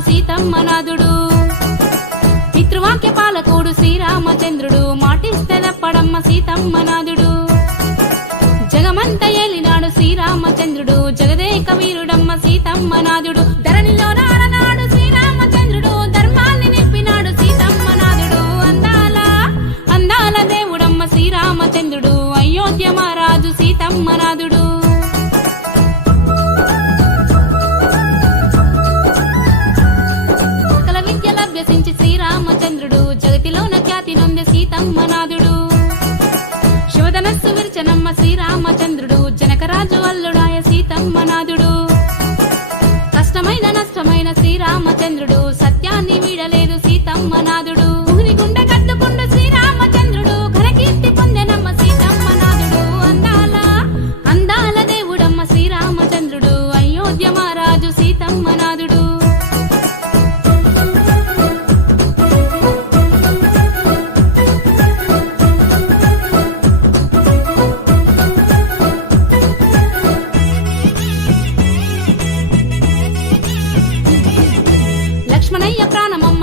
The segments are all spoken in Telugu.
సీతమ్మనాథుడు. పితృవాక్య పాలకుడు శ్రీరామచంద్రుడు మాటిస్తే తప్పడమ్మ సీతమ్మనాథుడు. జగమంత ఏలినాడు శ్రీరామచంద్రుడు జగదేక వీరుడమ్మ సీతమ్మనాథుడు. ధరణిలో నాడనాడు శ్రీరామచంద్రుడు ధర్మాన్ని నింపినాడు సీతమ్మనాథుడు. అందాల అందాల దేవుడమ్మ శ్రీరామచంద్రుడు అయోధ్య మహారాజు సీతమ్మనాథుడు. నొంది సీతమ్మనాథుడు శివధనస్సు విరిచనమ్మ శ్రీరామచంద్రుడు జనకరాజు అల్లుడాయ సీతమ్మనాథుడు. కష్టమైన నష్టమైన శ్రీరామచంద్రుడు సత్యాన్ని వీడలేదు సీతమ్మనాథుడు. భూమి గుండె కట్టుకుండు శ్రీరామచంద్రుడు ఘనకీర్తి పొందెనమ్మ సీతమ్మనాథుడు. అందాల అందాల దేవుడమ్మ శ్రీరామచంద్రుడు అయోధ్య మహారాజు సీతమ్మనాథుడు.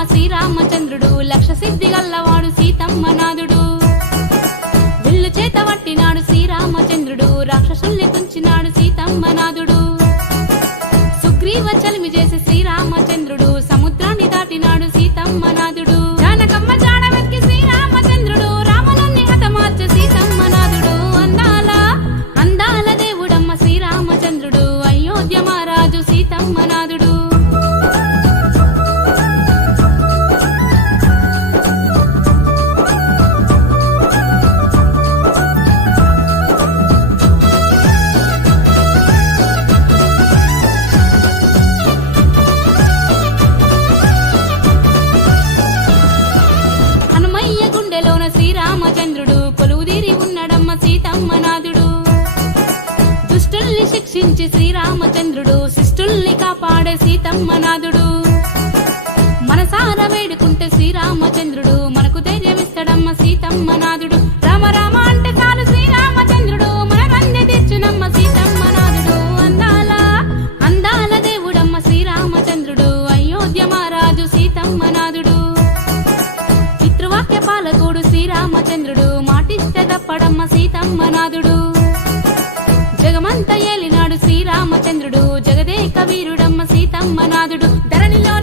శ్రీరామచంద్రుడు లక్ష సిద్ధి గల్లవాడు సీతమ్మనాథుడు. విల్లు చేత పట్టినాడు శ్రీరామచంద్రుడు రాక్షసుల్ని తుంచినాడు సీతమ్మనాథుడు. సుగ్రీవ చలిమి చేసి శ్రీరామచంద్రుడు సముద్రాన్ని దాటినాడు సీతమ్మనాథుడు. జానకమ్మ జాడ వెతికి శ్రీరామచంద్రుడు రావణుణ్ణి హతమార్చ సీతమ్మనాథుడు. అందాల అందాల దేవుడమ్మ శ్రీరామచంద్రుడు అయోధ్య మహారాజు సీతమ్మనాథుడు. రక్షించి శ్రీరామచంద్రుడు శిష్టుల్ని కాపాడే సీతమ్మనాథుడు మనసార వేడుకుంటే శ్రీరామచంద్రుడు మనకు ధైర్యమిస్తాడమ్మ సీతమ్మనాథుడు రామ రామ అంటే చాలు శ్రీరామచంద్రుడు మన రంది తెచ్చునమ్మ సీతమ్మనాథుడు అందాల అందాల దేవుడమ్మ శ్రీరామచంద్రుడు అయోధ్య మహారాజు సీతమ్మనాథుడు పితృవాక్య పాలకుడు శ్రీరామచంద్రుడు మాటిస్తే తప్పడమ్మ సీతమ్మనాథుడు జగమంత ఏలినాడు శ్రీరామచంద్రుడు జగదేక వీరుడమ్మ సీతమ్మ నాదుడు ధరణిలో